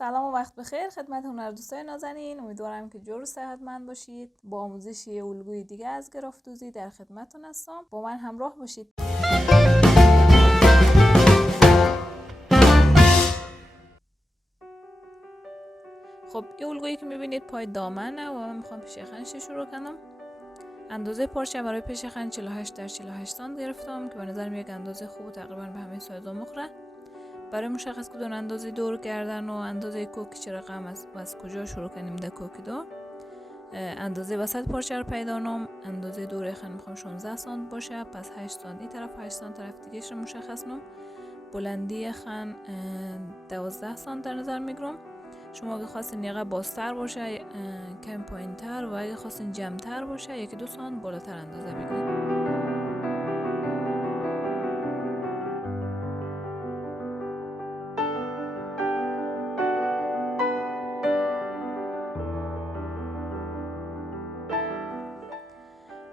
سلام و وقت بخیر خدمت هنر دوستای نازنین. امیدوارم که جور و صحتمند باشید. با آموزش الگوی دیگه از گراف دوزی در خدمتتون هستم. با من همراه باشید. خب این الگویی که میبینید پای دامنه و من میخوام پیشخندش شروع کنم. اندازه پارچه برای پیشخند 48 در 48 سانت گرفتم که به نظر میاد اندازه خوب تقریبا به همه سایزا مخوره. برای مشخص کردن اندازه دور کردن و اندازه کوکی چه رقم است و از کجا شروع کنیم در کوکی دو، اندازه وسط پارچه رو پیدا کنم. اندازه دور خن میخوام 16 سانت باشه، پس 8 سانت این طرف 8 سانت طرف دیگهش رو مشخص کنم. بلندی خن 12 سانت در نظر میگیرم. شما اگه خواستین یقه بازتر باشه کم پایینتر و اگه خواستین جمع‌تر باشه 1-2 سانت بالاتر اندازه بگیرید.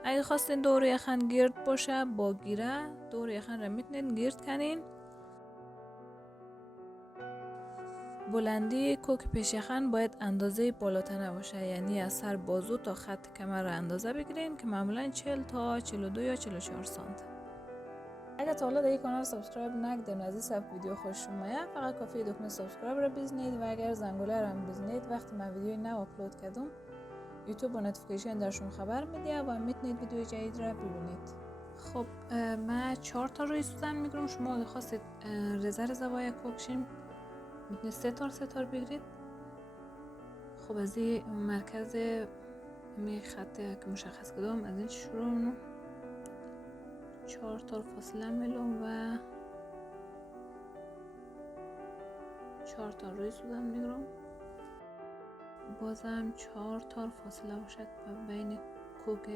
اگه خواستین دور یخن گرد باشه با گیره دور یخن را میتونید گرد کنین. بلندی کوک پیش یخن باید اندازه بالاتر باشه، یعنی از سر بازو تا خط کمر را اندازه بگیرین که معمولا 40 تا 42 یا 44 سانت. اگه تا حالا دیگه کانال سابسکرایب نکردین و از این سبک ویدیو خوشتون میاد فقط کافیه دکمه سابسکرایب رو بزنید و اگر زنگوله رو هم بزنید وقتی من ویدیوی نو آپلود کردم یوتیوب با نوتیفیکیشن درشون خبر میده و میتونید ویدیو جدید را ببینید. خب من 4 تا روی سوزن میگیرم. شما اگه خواستید رزه با یک کوکشین میتونید 3 تار بگیرید. خب از این مرکز می خط که مشخص کردم از این شروع 4 تار فاصله میلم و 4 تا روی سوزن میگیرم. بازم 4 تار فاصله باشد بین کوک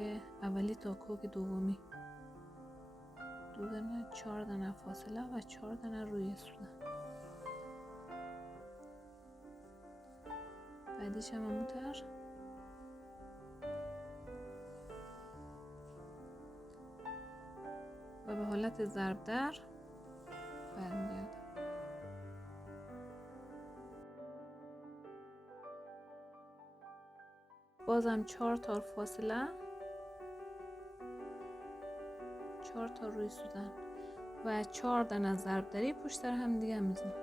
اولی تا کوک دومی. 2 دانه 4 دانه فاصله و 4 دانه روی سوزن. بعدیش هم همونطور. و به حالت ضرب در برمیگردم. بازم 4 تار فاصله 4 تا روی سوزن و 4 دانه ضرب دری پشت سر هم دیگه میزنم.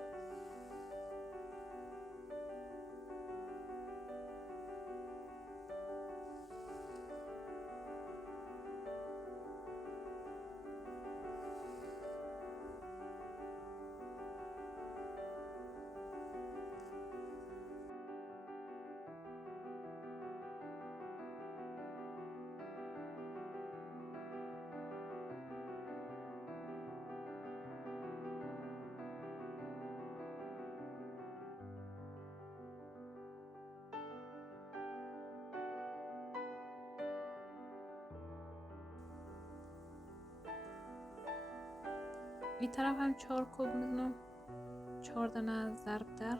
این طرف هم 4 کوب میزنم، 4 دانه ضرب در.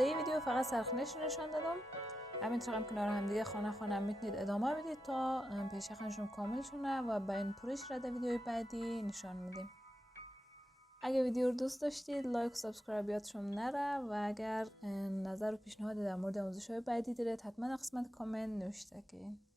ابتدای ویدیو فقط سرخینه‌اش نشان دادم. همینطور هم کنار هم دیگه خانه میتونید ادامه بدید تا پیشخنشون کامل شونه و با این پرش رده ویدیوی بعدی نشان میدیم. اگه ویدیو رو دوست داشتید لایک و سابسکرایب یادشون نره و اگر نظر و پیشنهاد در مورد آموزش‌های بعدی دارید حتما قسمت کامنت نوشته کنید.